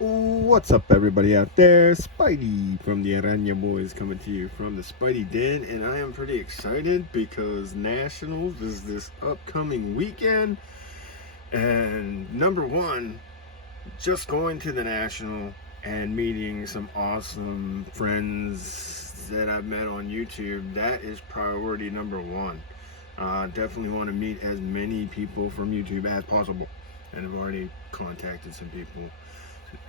What's up, everybody out there? Spidey from the Aranya Boys coming to you from the Spidey Den, and I am pretty excited because Nationals is this upcoming weekend. And number one, just going to the National and meeting some awesome friends that I've met on YouTube, that is priority number one. Definitely want to meet as many people from YouTube as possible, and I've already contacted some people,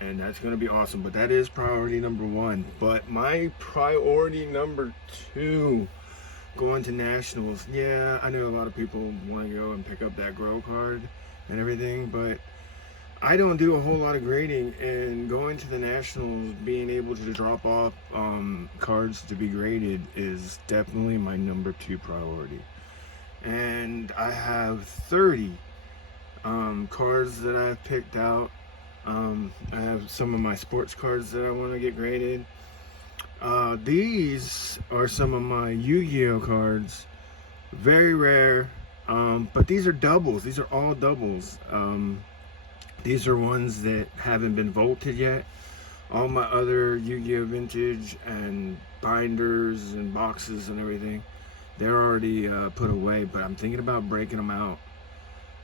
and that's going to be awesome. But that is priority number one. But my priority number two, going to Nationals. Yeah, I know a lot of people want to go and pick up that grow card and everything, but I don't do a whole lot of grading, and going to the Nationals, being able to drop off cards to be graded is definitely my number two priority. And I have 30 cards that I've picked out. I have some of my sports cards that I want to get graded. These are some of my Yu-Gi-Oh cards. Very rare, but these are doubles. These are all doubles. These are ones that haven't been vaulted yet. All my other Yu-Gi-Oh vintage and binders and boxes and everything, they're already put away, but I'm thinking about breaking them out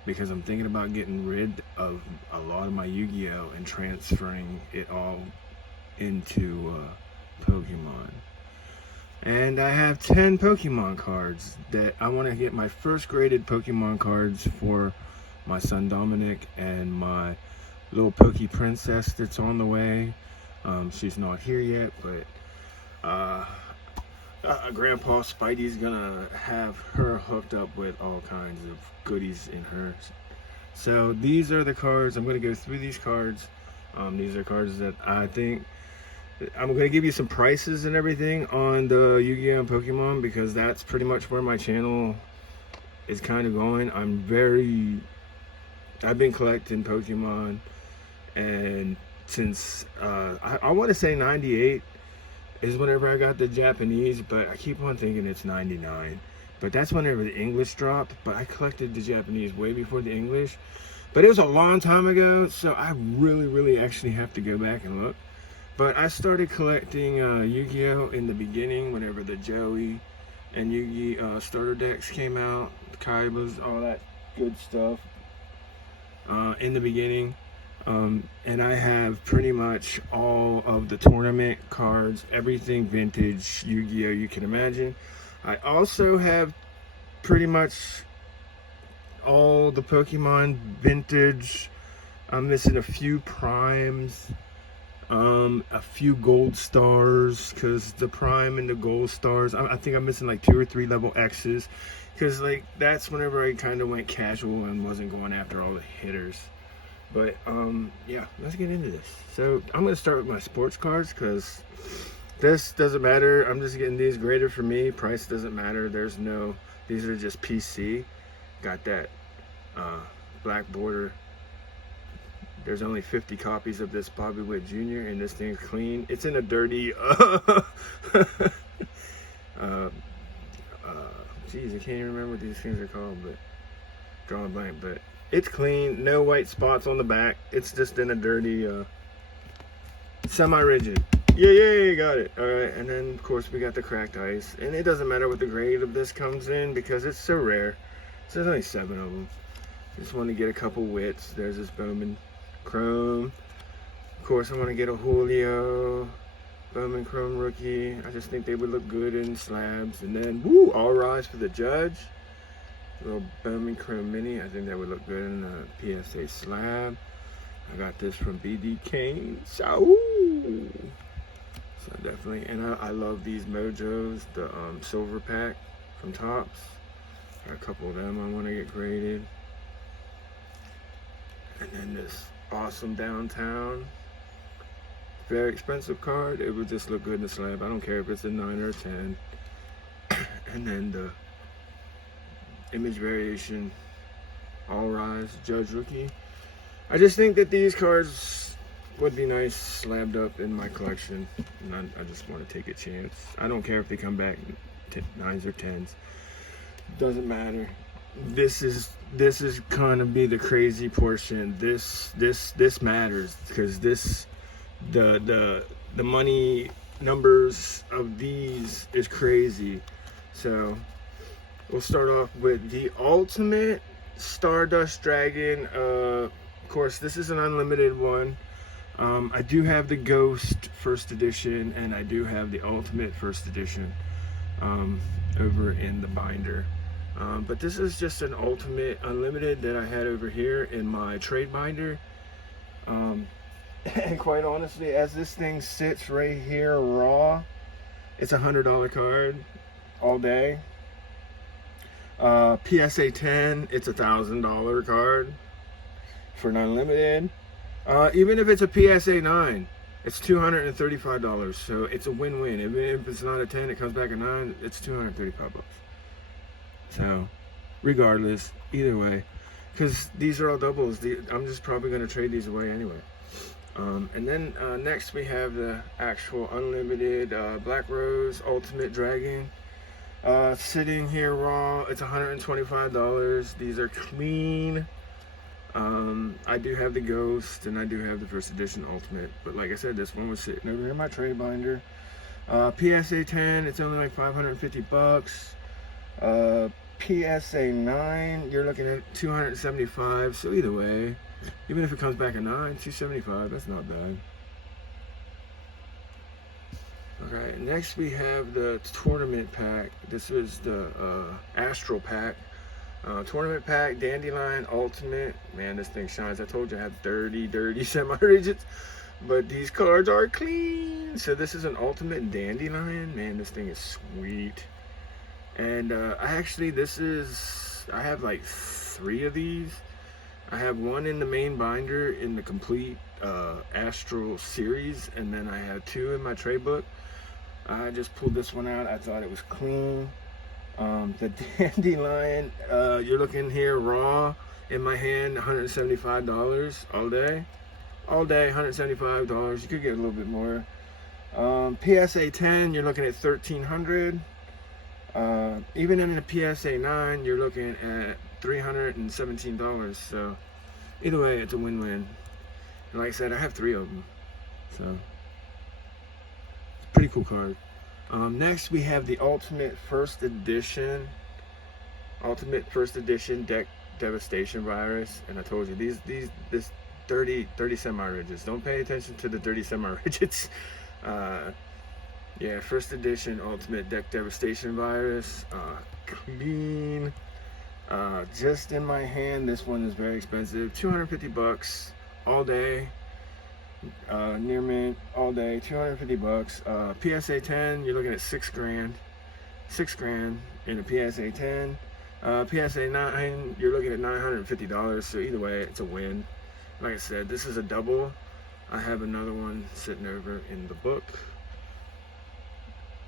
because I'm thinking about getting rid of a lot of my Yu-Gi-Oh and transferring it all into Pokemon. And I have 10 Pokemon cards that I want to get my first graded Pokemon cards for my son Dominic and my little Poke Princess that's on the way. She's not here yet, but Grandpa Spidey's gonna have her hooked up with all kinds of goodies in hers. So these are the cards. I'm gonna go through these cards. These are cards that I think I'm gonna give you some prices and everything on the Yu-Gi-Oh and Pokemon, because that's pretty much where my channel is kind of going. I've been collecting Pokemon, and since I want to say 98 is whenever I got the Japanese, but I keep on thinking it's 99. But that's whenever the English dropped. But I collected the Japanese way before the English. But it was a long time ago, so I really actually have to go back and look. But I started collecting Yu-Gi-Oh in the beginning, whenever the Joey and Yugi starter decks came out, the Kaibas, all that good stuff. In the beginning, and I have pretty much all of the tournament cards, everything vintage Yu-Gi-Oh you can imagine. I also have pretty much all the Pokemon vintage. I'm missing a few primes, a few gold stars, because the prime and the gold stars, I think I'm missing like 2 or 3 level X's, because like that's whenever I kind of went casual and wasn't going after all the hitters. But yeah, let's get into this. So I'm gonna start with my sports cards, because this doesn't matter. I'm just getting these graded for me. Price doesn't matter. These are just PC. Got that black border. There's only 50 copies of this Bobby Witt Jr. and this thing's clean. It's in a dirty geez, I can't even remember what these things are called, but drawing a blank. But it's clean, no white spots on the back. It's just in a dirty semi-rigid. Yeah, got it. All right, and then of course we got the cracked ice, and it doesn't matter what the grade of this comes in because it's so rare. So there's only 7 of them. Just want to get a couple wits. There's this Bowman Chrome. Of course, I want to get a Julio Bowman Chrome rookie. I just think they would look good in slabs. And then, woo, All Rise for the Judge. A little Bowman Chrome mini. I think that would look good in a PSA slab. I got this from BD Kane. So definitely. And I love these Mojos, the silver pack from Topps. Got a couple of them I want to get graded. And then this awesome Downtown, very expensive card. It would just look good in the slab. I don't care if it's a 9 or a 10. And then the image variation All Rise Judge rookie. I just think that these cards would be nice slabbed up in my collection, and I just want to take a chance. I don't care if they come back 9s or 10s. Doesn't matter. This is gonna be the crazy portion. This matters, because this the money numbers of these is crazy. So we'll start off with the Ultimate Stardust Dragon. Of course, this is an unlimited one. I do have the Ghost First Edition, and I do have the Ultimate First Edition over in the binder. But this is just an Ultimate Unlimited that I had over here in my trade binder. And quite honestly, as this thing sits right here raw, it's a $100 card all day. PSA 10, it's a $1,000 card for an unlimited. Even if it's a PSA 9, it's $235. So it's a win-win. Even if it's not a 10, it comes back a 9, it's $235. So regardless, either way, because these are all doubles, I'm just probably going to trade these away anyway. And then next we have the actual unlimited Black Rose Ultimate Dragon. Sitting here raw, it's $125. These are clean. I do have the Ghost and I do have the First Edition Ultimate, but like I said, this one was sitting over in my trade binder. PSA 10, it's only like 550 bucks. PSA 9, you're looking at 275. So either way, even if it comes back a 9, 275, that's not bad. Okay, next we have the tournament pack. This was the Astral pack. Tournament pack, Dandelion Ultimate. Man, this thing shines. I told you I had dirty semi-rigids, but these cards are clean. So this is an Ultimate Dandelion. Man, this thing is sweet. And I have like 3 of these. I have one in the main binder in the complete Astral series, and then I have 2 in my trade book. I just pulled this one out. I thought it was clean. The Dandelion, you're looking here raw in my hand, $175 all day. All day, $175. You could get a little bit more. PSA 10, you're looking at $1,300. Even in the PSA 9, you're looking at $317. So either way, it's a win-win. And like I said, I have 3 of them. So it's a pretty cool card. Next we have the Ultimate First Edition Deck Devastation Virus. And I told you, this dirty semi-rigids. Don't pay attention to the dirty semi-rigids. Yeah, First Edition Ultimate Deck Devastation Virus. Clean. Just in my hand, this one is very expensive. 250 bucks all day. Near mint all day, 250 bucks. PSA 10, you're looking at $6 grand. $6 grand in a PSA 10. PSA 9, you're looking at $950. So either way, it's a win. Like I said, this is a double. I have another one sitting over in the book.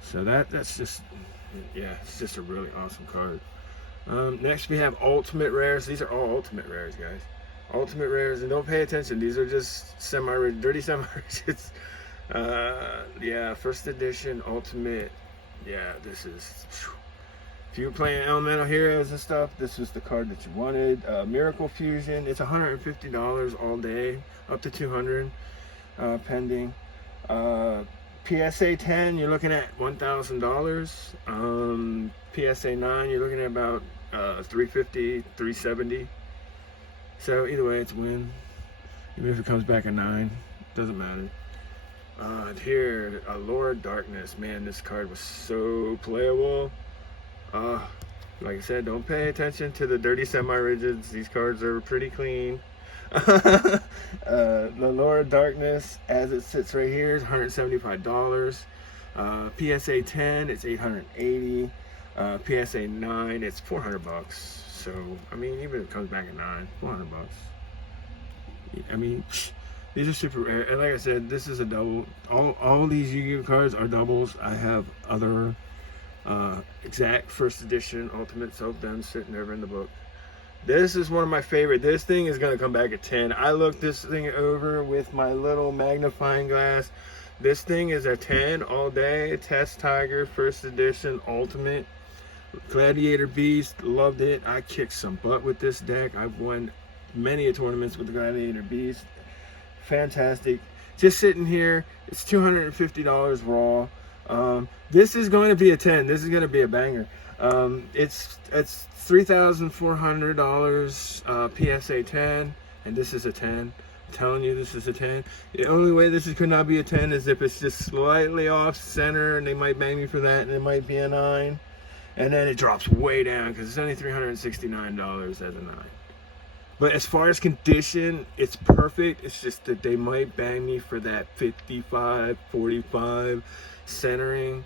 So that's just, yeah, it's just a really awesome card. Next we have Ultimate Rares. These are all Ultimate Rares, guys. Ultimate Rares, and don't pay attention. These are just dirty semi-rigids. Yeah, First Edition Ultimate. Yeah, this is. If you were playing Elemental Heroes and stuff, this was the card that you wanted. Miracle Fusion. It's $150 all day, up to $200, pending. PSA 10, you're looking at $1,000. PSA 9, you're looking at about $350, $370. So either way, it's a win. Even if it comes back a 9, doesn't matter. Here, Allure of Darkness. Man, this card was so playable. Like I said, don't pay attention to the dirty semi-rigids. These cards are pretty clean. The Allure of Darkness, as it sits right here, is $175. PSA 10, it's $880. PSA 9, it's $400 bucks. So I mean, even if it comes back at 9, $400 bucks. I mean, these are super rare. And like I said, this is a double. All these Yu-Gi-Oh cards are doubles. I have other exact First Edition Ultimates of them sitting over in the book. This is one of my favorite. This thing is gonna come back at 10. I looked this thing over with my little magnifying glass. This thing is a 10 all day. Test Tiger First Edition Ultimate. Gladiator Beast, loved it. I kicked some butt with this deck. I've won many tournaments with the Gladiator Beast. Fantastic. just sitting here. It's $250 raw. This is going to be a 10. This is going to be a banger. It's $3,400 PSA 10, and this is a 10. I'm telling you, this is a 10. The only way this could not be a 10 is if it's just slightly off center, and they might bang me for that, and it might be a 9. And then it drops way down because it's only $369 as a 9. But as far as condition, it's perfect. It's just that they might bang me for that 55, 45 centering,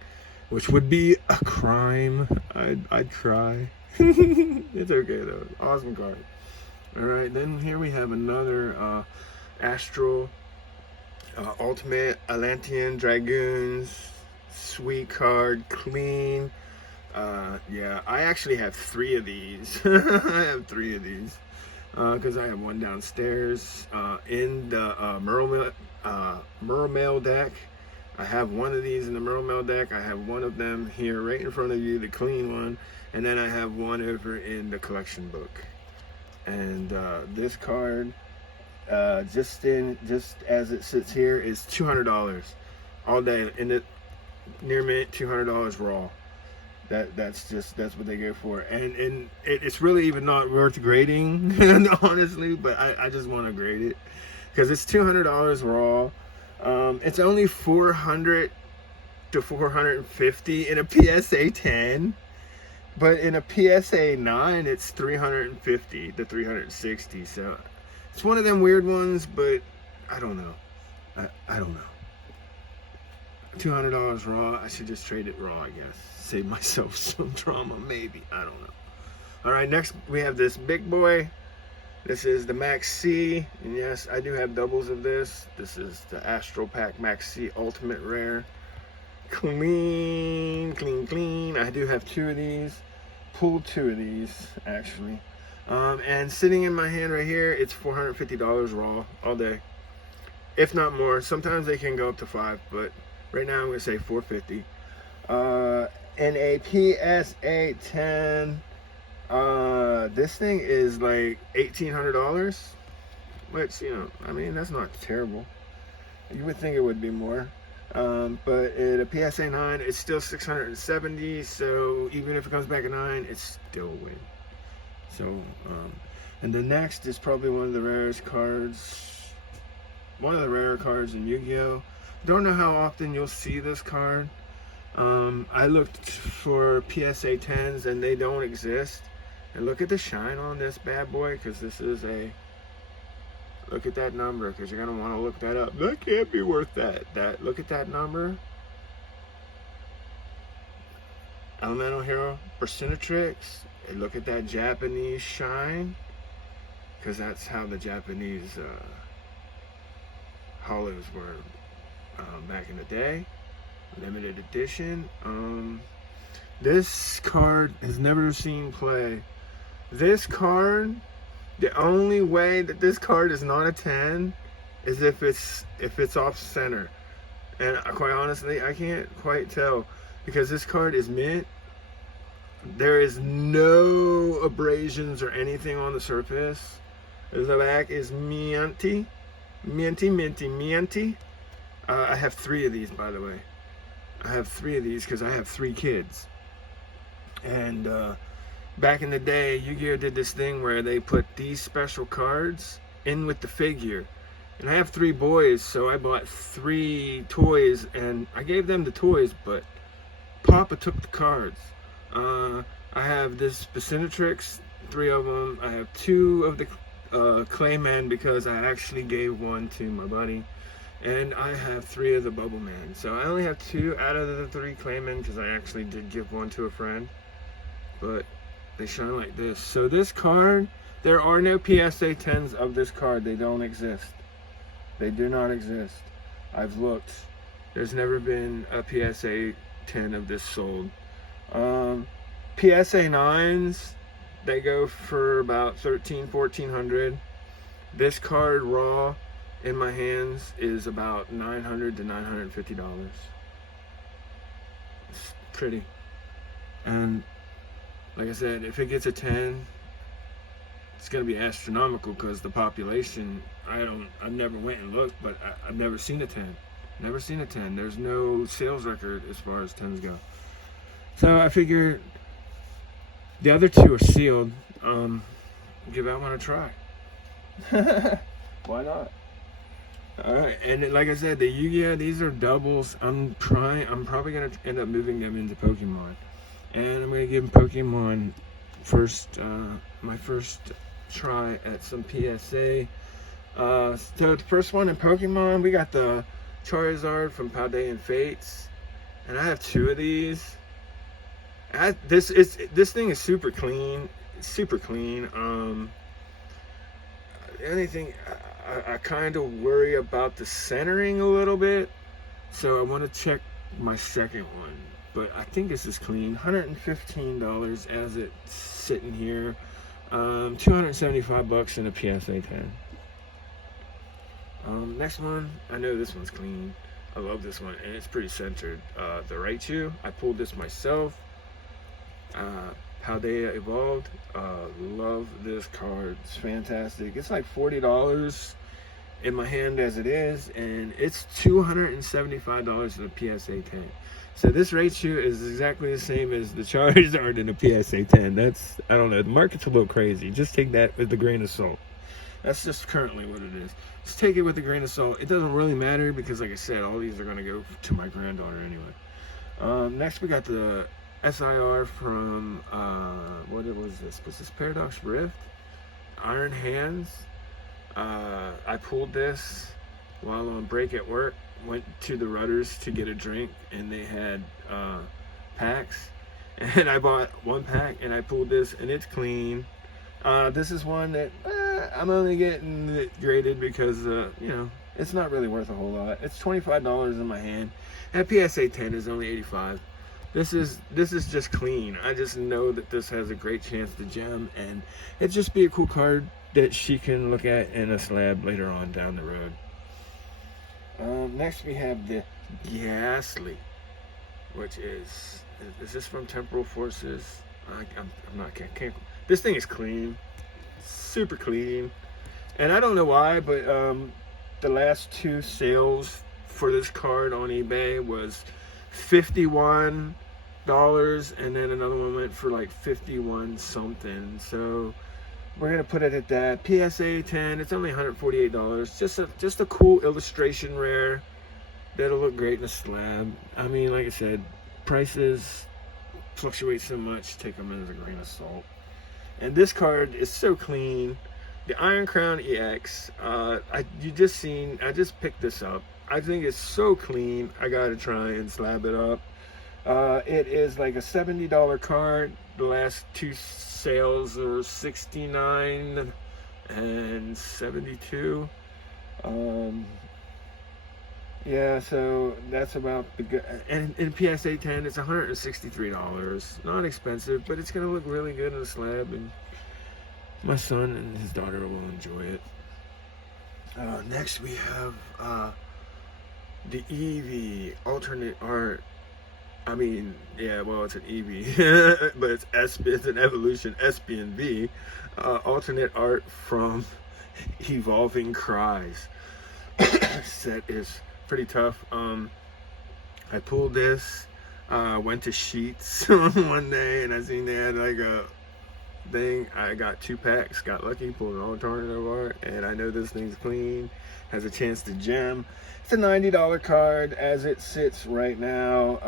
which would be a crime. I'd try. It's okay though. Awesome card. All right, then here we have another Astral Ultimate Atlantean Dragoons. Sweet card, clean. Yeah, I actually have 3 of these. I have 3 of these. Because I have one downstairs in the Mermail deck. I have one of these in the Mermail deck. I have one of them here right in front of you, the clean one. And then I have one over in the collection book. And this card, just as it sits here, is $200 all day. In the near mint, $200 raw. That's what they go for, and it's really even not worth grading, honestly. But I just want to grade it because it's $200 raw. It's only 400 to 450 in a PSA 10, but in a PSA 9, it's 350 to 360. So it's one of them weird ones, but I don't know. I don't know. $200 raw. I should just trade it raw, I guess. Save myself some drama, maybe. I don't know. All right, next we have this big boy. This is the Max C, and yes, I do have doubles of this. This is the Astral Pack Max C Ultimate Rare. Clean, clean, clean. I do have 2 of these. Pulled 2 of these, actually. And sitting in my hand right here, it's $450 raw all day, if not more. Sometimes they can go up to 5, but right now I'm gonna say $450. And a PSA 10. This thing is like $1,800, which, you know, I mean, that's not terrible. You would think it would be more. But at a PSA 9, it's still $670. So even if it comes back at 9, it's still a win. So, and the next is probably one of the rarest cards. One of the rarer cards in Yu-Gi-Oh! Don't know how often you'll see this card. I looked for PSA 10s and they don't exist. And look at the shine on this bad boy, because this is a, look at that number, because you're going to want to look that up. That can't be worth that. Look at that number. Elemental Hero Percentatrix. And look at that Japanese shine, because that's how the Japanese hollows were back in the day. Limited edition. This card has never seen play. This card, the only way that this card is not a 10 is if it's off center. And quite honestly, I can't quite tell, because this card is mint. There is no abrasions or anything on the surface. The back is minty. I have 3 of these, by the way. I have 3 of these because I have 3 kids. And back in the day, Yu-Gi-Oh! Did this thing where they put these special cards in with the figure. And I have 3 boys, so I bought 3 toys, and I gave them the toys, but Papa took the cards. I have this Percentatrix, 3 of them. I have 2 of the Claymen because I actually gave one to my buddy. And I have 3 of the Bubble Man. So I only have 2 out of the 3 Claymen because I actually did give one to a friend. But they shine like this. So this card, there are no PSA 10s of this card. They don't exist. They do not exist. I've looked. There's never been a PSA 10 of this sold. PSA 9s, they go for about $1,300-$1,400. This card raw in my hands is about $900 to $950. It's pretty. And like I said, if it gets a 10, it's gonna be astronomical because the population. I've never went and looked, but I've never seen a 10. Never seen a 10. There's no sales record as far as 10s go. So I figured the other two are sealed. Give that one a try. Why not? All right, and like I said, the Yugioh, these are doubles. I'm probably gonna end up moving them into Pokemon, and I'm gonna give Pokemon first. My first try at some PSA. So the first one in Pokemon, we got the Charizard from Paldean Fates, and I have two of these. This thing is super clean. It's super clean. Anything. I kind of worry about the centering a little bit, so I want to check my second one. But I think this is clean. $115 as it's sitting here. $275 in a PSA 10. Next one, I know this one's clean. I love this one, and it's pretty centered. The Raichu, I pulled this myself. Paldea Evolved. Love this card. It's fantastic. It's like $40 in my hand as it is, and it's $275 in a PSA 10. So this Raichu is exactly the same as the Charizard in a PSA 10. That's, I don't know, the market's a little crazy. Just take that with a grain of salt. That's just currently what it is. Just take it with a grain of salt. It doesn't really matter because, like I said, all these are going to go to my granddaughter anyway. Next, we got the SIR from, what was this? Was this Paradox Rift? Iron Hands. I pulled this while on break at work. Went to the Rudders to get a drink, and they had packs. And I bought one pack, and I pulled this, and it's clean. This is one that I'm only getting it graded because, you know, it's not really worth a whole lot. It's $25 in my hand. And PSA 10 is only $85. This is just clean. I just know that this has a great chance to gem, and it'd just be a cool card that she can look at in a slab later on down the road. Next we have the Ghastly, which is this from Temporal Forces? I'm not, can't. This thing is clean, super clean, and I don't know why, but the last two sales for this card on eBay was $51, and then another one went for like 51 something. So we're gonna put it at that. PSA 10. It's only $148. Just a cool illustration rare that'll look great in a slab. I mean, like I said, prices fluctuate so much. Take them as a grain of salt. And this card is so clean. The Iron Crown EX. I just picked this up. I think it's so clean. I gotta try and slab it up. It is like a $70 card. The last two sales are $69 and $72. Yeah, so that's about the good. And in PSA 10, it's $163. Not expensive, but it's gonna look really good in a slab, and my son and his daughter will enjoy it. Next, we have the Eevee alternate art. I mean, yeah, well, it's an Eevee, but it's an evolution SB&V alternate art from Evolving Cries. Set is pretty tough. I pulled this, went to Sheets one day, and I seen they had like a thing. I got 2 packs, got lucky, pulled an alternative art, and I know this thing's clean, has a chance to gem. It's a $90 card as it sits right now.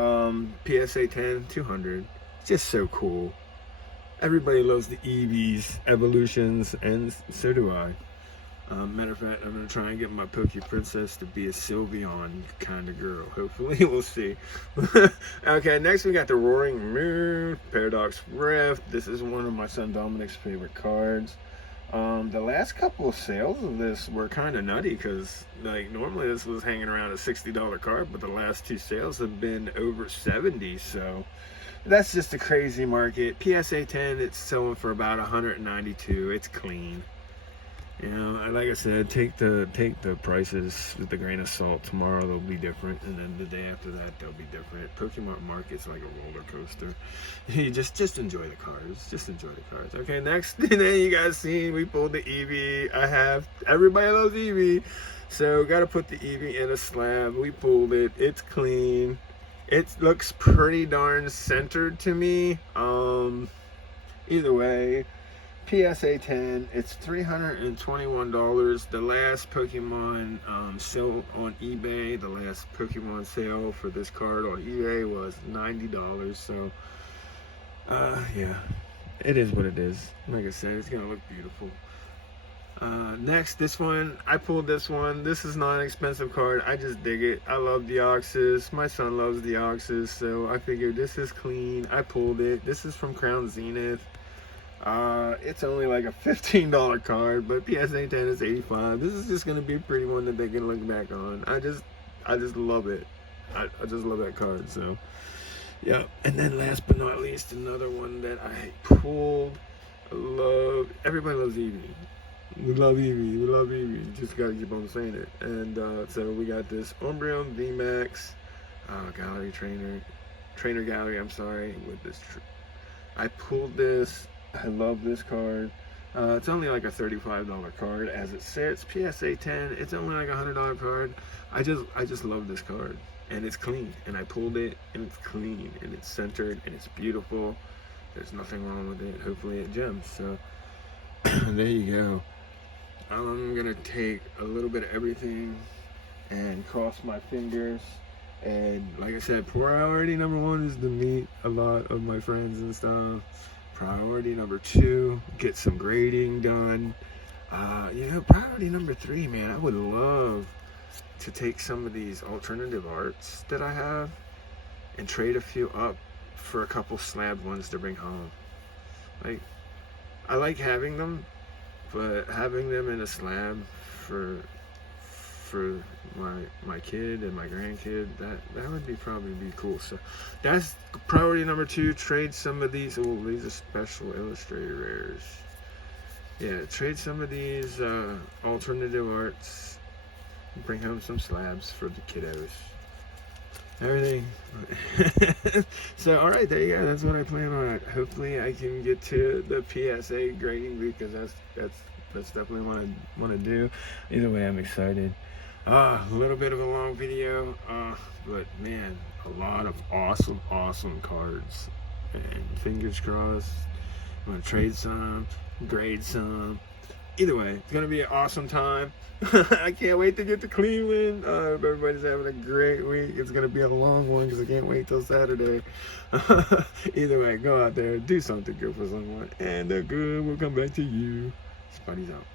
PSA 10, $200. It's just so cool. Everybody loves the Eevees, evolutions, and so do I. Matter of fact, I'm going to try and get my Poke Princess to be a Sylveon kind of girl. Hopefully, we'll see. Okay, next we got the Roaring Moon, Paradox Rift. This is one of my son Dominic's favorite cards. The last couple of sales of this were kind of nutty because, like, normally this was hanging around a $60 card, but the last 2 sales have been over $70. So that's just a crazy market. PSA 10, it's selling for about $192. It's clean. You know, like I said, take the prices with a grain of salt. Tomorrow they'll be different, and then the day after that they'll be different. Pokemon Market's like a roller coaster. You just enjoy the cards. Just enjoy the cards. Okay, next thing you guys seen, we pulled the Eevee. Everybody loves Eevee, so got to put the Eevee in a slab. We pulled it. It's clean. It looks pretty darn centered to me. Either way. PSA 10, it's $321. The last Pokemon sale on eBay, the last Pokemon sale for this card on eBay was $90. So, yeah, it is what it is. Like I said, it's gonna look beautiful. Next, this one, I pulled this one. This is not an expensive card. I just dig it. I love Deoxys. My son loves Deoxys, so I figured this is clean. I pulled it. This is from Crown Zenith. It's only like a $15 card, but PSA 10 is $85. This is just gonna be a pretty one that they can look back on. I just love it. I just love that card. So, yeah. And then last but not least, another one that I pulled. Everybody loves Eevee. We love Eevee. We love Eevee. Just gotta keep on saying it. And so we got this Umbreon VMAX Gallery Trainer Gallery. I'm sorry, with this. I pulled this. I love this card. It's only like a $35 card as it sits. PSA 10. It's only like a $100 card. I just love this card, and it's clean. And I pulled it, and it's clean, and it's centered, and it's beautiful. There's nothing wrong with it. Hopefully it gems. So there you go. I'm gonna take a little bit of everything and cross my fingers. And like I said, priority number 1 is to meet a lot of my friends and stuff. Priority number 2, get some grading done. Priority number 3, man, I would love to take some of these alternative arts that I have and trade a few up for a couple slab ones to bring home. Like, I like having them, but having them in a slab for my kid and my grandkid, that would probably be cool. So that's priority number 2. Trade some of these. Oh, these are special illustrator rares. Yeah, trade some of these alternative arts. Bring home some slabs for the kiddos. Everything. So all right, there you go. That's what I plan on. Hopefully I can get to the PSA grading, because that's definitely what I want to do. Either way, I'm excited. A little bit of a long video, but man, a lot of awesome cards. And fingers crossed, I'm gonna trade some, grade some. Either way, it's gonna be an awesome time. I can't wait to get to Cleveland. Hope everybody's having a great week. It's gonna be a long one because I can't wait till Saturday. Either way, go out there, do something good for someone, and the good will come back to you. Spuddy's out.